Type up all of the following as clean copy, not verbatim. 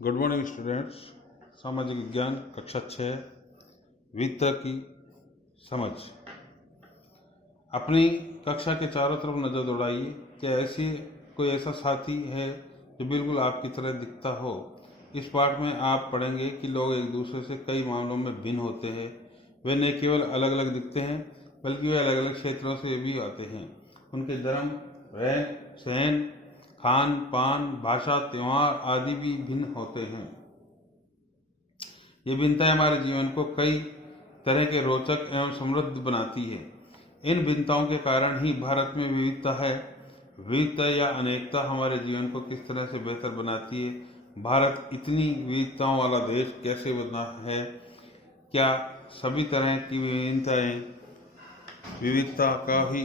Good morning students. सामाजिक विज्ञान कक्षा 6 वित्त की समझ। अपनी कक्षा के चारों तरफ नज़र दौड़ाइए। क्या कोई ऐसा साथी है जो बिल्कुल आपकी तरह दिखता हो? इस पाठ में आप पढ़ेंगे कि लोग एक दूसरे से कई मामलों में भिन्न होते हैं। वे न केवल अलग अलग दिखते हैं बल्कि वे अलग अलग क्षेत्रों से भी आते हैं। उनके धर्म, रहन सहन, खान पान, भाषा, त्योहार आदि भी भिन्न होते हैं। ये भिन्नताएं हमारे जीवन को कई तरह के रोचक एवं समृद्ध बनाती है। इन भिन्नताओं के कारण ही भारत में विविधता है। विविधता या अनेकता हमारे जीवन को किस तरह से बेहतर बनाती है? भारत इतनी विविधताओं वाला देश कैसे बना है? क्या सभी तरह की विविधता का ही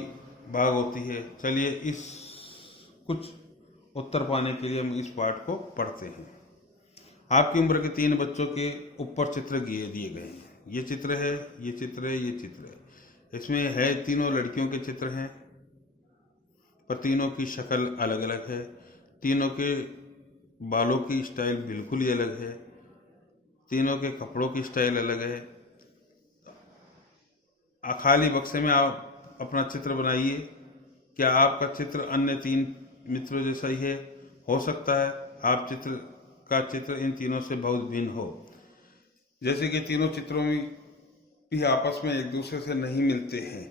भाग होती है? चलिए इस कुछ उत्तर पाने के लिए हम इस पाठ को पढ़ते हैं। आपकी उम्र के 3 बच्चों के ऊपर चित्र दिए गए हैं। ये चित्र है, ये चित्र है, ये चित्र है। इसमें है तीनों लड़कियों के चित्र हैं, पर तीनों की शक्ल अलग अलग है। तीनों के बालों की स्टाइल बिल्कुल ही अलग है। तीनों के कपड़ों की स्टाइल अलग है। खाली बक्से में आप अपना चित्र बनाइए। क्या आपका चित्र अन्य 3 मित्रों जैसा ही है? हो सकता है आप चित्र इन तीनों से बहुत भिन्न हो। जैसे कि तीनों चित्रों में भी आपस में एक दूसरे से नहीं मिलते हैं।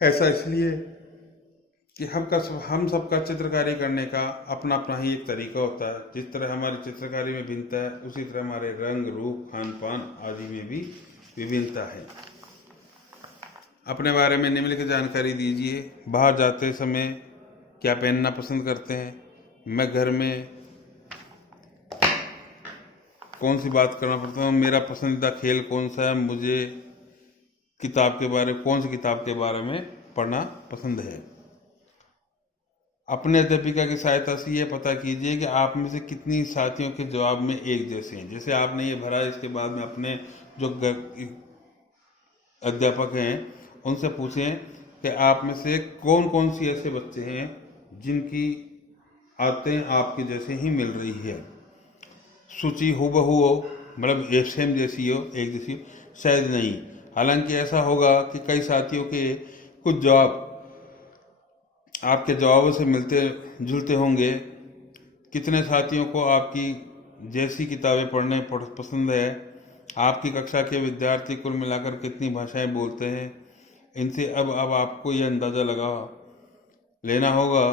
ऐसा इसलिए कि हम सबका चित्रकारी करने का अपना अपना ही एक तरीका होता है। जिस तरह हमारी चित्रकारी में भिन्नता है, उसी तरह हमारे रंग, रूप, खान पान आदि में भी विभिन्नता है। अपने बारे में निम्नलिखित जानकारी दीजिए। बाहर जाते समय क्या पहनना पसंद करते हैं? मैं घर में कौन सी बात करना पड़ता हूँ? मेरा पसंदीदा खेल कौन सा है? मुझे कौन सी किताब के बारे में पढ़ना पसंद है? अपने अध्यापिका की सहायता से यह पता कीजिए कि आप में से कितनी साथियों के जवाब में एक जैसे हैं। जैसे आपने ये भरा, इसके बाद में अपने जो अध्यापक हैं उनसे पूछें कि आप में से कौन कौन सी ऐसे बच्चे हैं जिनकी आदतें आपके जैसे ही मिल रही है। सूची हूबहू हो, मतलब एक सेम जैसी हो, एक जैसी? शायद नहीं। हालांकि ऐसा होगा कि कई साथियों के कुछ जवाब आपके जवाबों से मिलते जुलते होंगे। कितने साथियों को आपकी जैसी किताबें पढ़ने पसंद है? आपकी कक्षा के विद्यार्थी कुल मिलाकर कितनी भाषाएं बोलते हैं? इनसे अब आपको यह अंदाज़ा लगा लेना होगा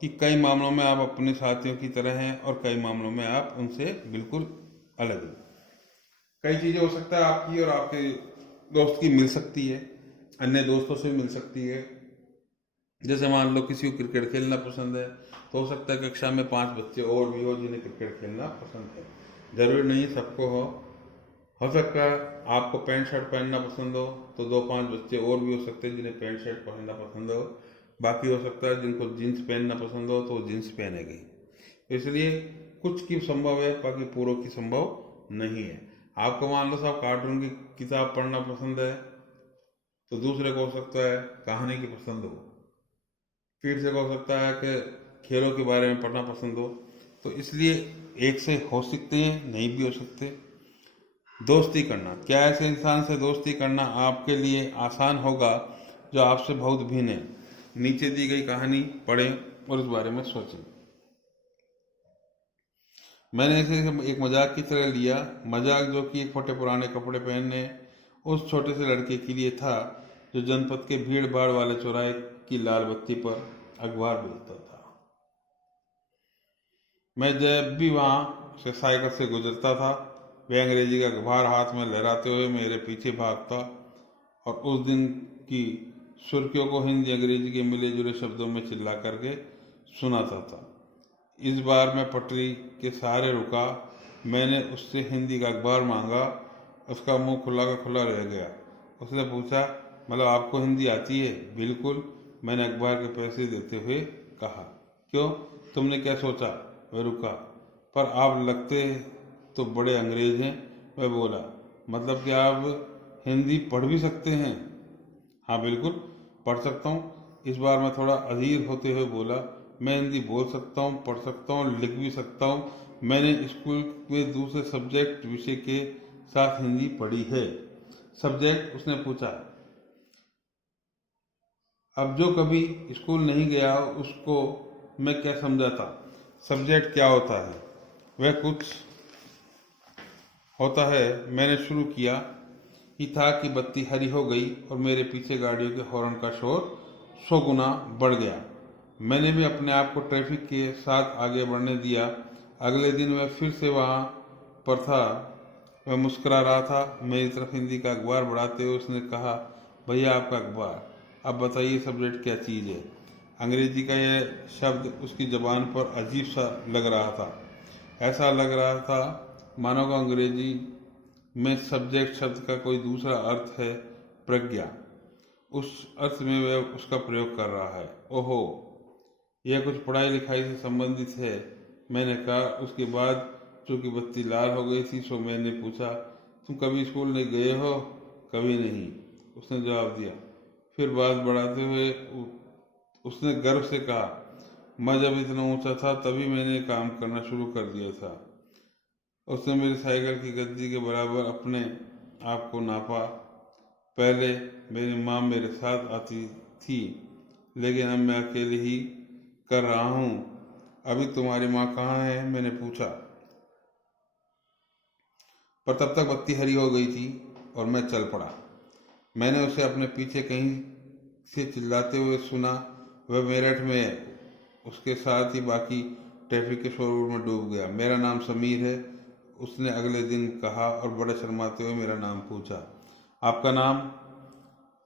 कि कई मामलों में आप अपने साथियों की तरह हैं और कई मामलों में आप उनसे बिल्कुल अलग हैं। कई चीज़ें हो सकता है आपकी और आपके दोस्त की मिल सकती है, अन्य दोस्तों से मिल सकती है। जैसे मान लो किसी को क्रिकेट खेलना पसंद है, तो हो सकता है कक्षा में 5 बच्चे और भी हो जिन्हें क्रिकेट खेलना पसंद है। जरूरी नहीं सबको हो सकता है आपको पैंट शर्ट पहनना पसंद हो, तो 2-5 बच्चे और भी हो सकते हैं जिन्हें पैंट शर्ट पहनना पसंद हो। बाकी हो सकता है जिनको जीन्स पहनना पसंद हो तो वो जीन्स पहनेगी। इसलिए कुछ की संभव है, बाकी पूरों की संभव नहीं है। आपको मान लो साहब कार्टून की किताब पढ़ना पसंद है, तो दूसरे को हो सकता है कहानी की पसंद हो। फिर से हो सकता है कि खेलों के बारे में पढ़ना पसंद हो। तो इसलिए एक से हो सकते हैं, नहीं भी हो सकते। दोस्ती करना, क्या ऐसे इंसान से दोस्ती करना आपके लिए आसान होगा जो आपसे बहुत भिन्न है? नीचे दी गई कहानी पढ़ें और इस बारे में सोचें। मैंने इसे एक मजाक की तरह लिया। मजाक जो कि एक फटे पुराने कपड़े पहनने उस छोटे से लड़के के लिए था जो जनपद के भीड़ भाड़ वाले चौराहे की लाल बत्ती पर अखबार बेचता था। मैं जब भी वहां से साइकिल से गुजरता था, वह अंग्रेजी का अखबार हाथ में लहराते हुए मेरे पीछे भागता और उस दिन की सुर्खियों को हिंदी अंग्रेजी के मिले जुले शब्दों में चिल्ला करके सुनाता था। इस बार मैं पटरी के सहारे रुका। मैंने उससे हिंदी का अखबार मांगा। उसका मुंह खुला का खुला रह गया। उसने पूछा, मतलब आपको हिंदी आती है? बिल्कुल, मैंने अखबार के पैसे देते हुए कहा। क्यों, तुमने क्या सोचा? वह रुका। पर आप लगते तो बड़े अंग्रेज हैं। वह बोला, मतलब कि आप हिंदी पढ़ भी सकते हैं? हाँ बिल्कुल पढ़ सकता हूँ। इस बार मैं थोड़ा अधीर होते हुए बोला, मैं हिंदी बोल सकता हूँ, पढ़ सकता हूँ, लिख भी सकता हूँ, मैंने स्कूल में दूसरे सब्जेक्ट विषय के साथ हिंदी पढ़ी है। सब्जेक्ट, उसने पूछा। अब जो कभी स्कूल नहीं गया उसको मैं क्या समझाता। सब्जेक्ट क्या होता है? वह कुछ होता है। मैंने शुरू किया ही था कि बत्ती हरी हो गई और मेरे पीछे गाड़ियों के हॉर्न का शोर 100 गुना बढ़ गया। मैंने भी अपने आप को ट्रैफिक के साथ आगे बढ़ने दिया। अगले दिन वह फिर से वहाँ पर था। वह मुस्कुरा रहा था। मेरी तरफ हिंदी का अखबार बढ़ाते हुए उसने कहा, भैया आपका अखबार। अब बताइए सब्जेक्ट क्या चीज़ है? अंग्रेजी का यह शब्द उसकी ज़बान पर अजीब सा लग रहा था। ऐसा लग रहा था मानो को अंग्रेजी में सब्जेक्ट शब्द का कोई दूसरा अर्थ है, प्रज्ञा। उस अर्थ में वह उसका प्रयोग कर रहा है। ओहो, यह कुछ पढ़ाई लिखाई से संबंधित है, मैंने कहा। उसके बाद चूंकि बत्ती लाल हो गई थी, सो मैंने पूछा, तुम कभी स्कूल नहीं गए हो? कभी नहीं, उसने जवाब दिया। फिर बात बढ़ाते हुए उसने गर्व से कहा, मैं जब इतना ऊंचा था तभी मैंने काम करना शुरू कर दिया था। उसने मेरी साइकिल की गद्दी के बराबर अपने आप को नापा। पहले मेरी माँ मेरे साथ आती थी, लेकिन अब मैं अकेले ही कर रहा हूँ। अभी तुम्हारी माँ कहाँ है? मैंने पूछा। पर तब तक बत्ती हरी हो गई थी और मैं चल पड़ा। मैंने उसे अपने पीछे कहीं से चिल्लाते हुए सुना। वह मेरठ में है। उसके साथ ही बाकी ट्रैफिक के शोरगुल में डूब गया। मेरा नाम समीर है, उसने अगले दिन कहा और बड़े शर्माते हुए मेरा नाम पूछा। आपका नाम?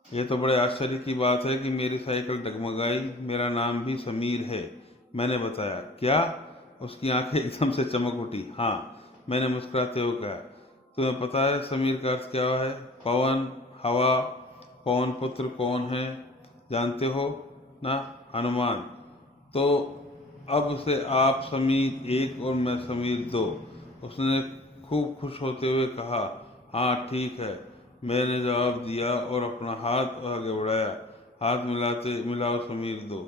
यह तो बड़े आश्चर्य की बात है कि मेरी साइकिल डगमगाई। मेरा नाम भी समीर है, मैंने बताया। क्या? उसकी आंखें एकदम से चमक उठी। हाँ, मैंने मुस्कुराते हुए कहा। तुम्हें पता है समीर का अर्थ क्या है? पवन, हवा। पवन पुत्र कौन है जानते हो ना? हनुमान। तो अब से आप समीर 1 और मैं समीर 2। उसने खूब खुश होते हुए कहा। हाँ ठीक है, मैंने जवाब दिया और अपना हाथ आगे बढ़ाया। हाथ मिलाओ समीर 2।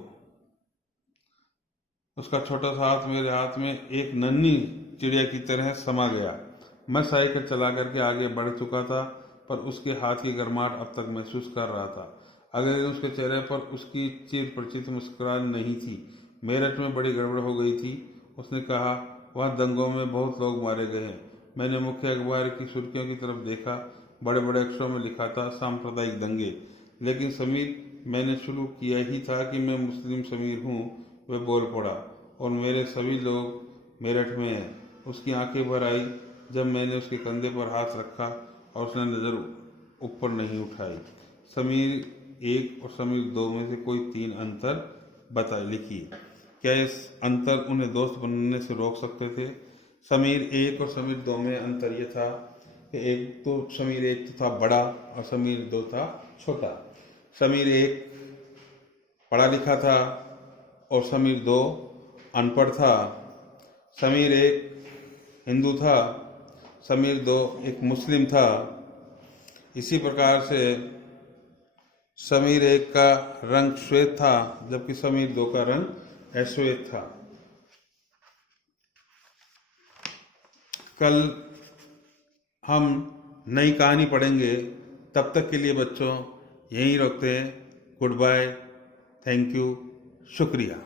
उसका छोटा सा हाथ मेरे हाथ में एक नन्ही चिड़िया की तरह समा गया। मैं साइकिल चला करके आगे बढ़ चुका था, पर उसके हाथ की गर्माहट अब तक महसूस कर रहा था। अगले दिन उसके चेहरे पर उसकी चिर परिचित मुस्कुराहट नहीं थी। मेरठ में बड़ी गड़बड़ हो गई थी, उसने कहा। वहाँ दंगों में बहुत लोग मारे गए हैं। मैंने मुख्य अखबार की सुर्खियों की तरफ देखा। बड़े बड़े अक्षरों में लिखा था, सांप्रदायिक दंगे। लेकिन समीर, मैंने शुरू किया ही था कि मैं मुस्लिम समीर हूँ, वह बोल पड़ा। और मेरे सभी लोग मेरठ में हैं। उसकी आंखें भर आई जब मैंने उसके कंधे पर हाथ रखा और उसने नज़र ऊपर नहीं उठाई। समीर 1 और समीर 2 में से कोई 3 अंतर लिखिए। क्या इस अंतर उन्हें दोस्त बनने से रोक सकते थे? समीर 1 और समीर 2 में अंतर यह था कि एक तो समीर 1 था बड़ा और समीर 2 था छोटा। समीर 1 पढ़ा लिखा था और समीर 2 अनपढ़ था। समीर 1 हिंदू था, समीर 2 एक मुस्लिम था। इसी प्रकार से समीर 1 का रंग श्वेत था, जबकि समीर 2 का रंग अश्वेत था। कल हम नई कहानी पढ़ेंगे। तब तक के लिए बच्चों यहीं रोकते हैं। गुड बाय, थैंक यू, शुक्रिया।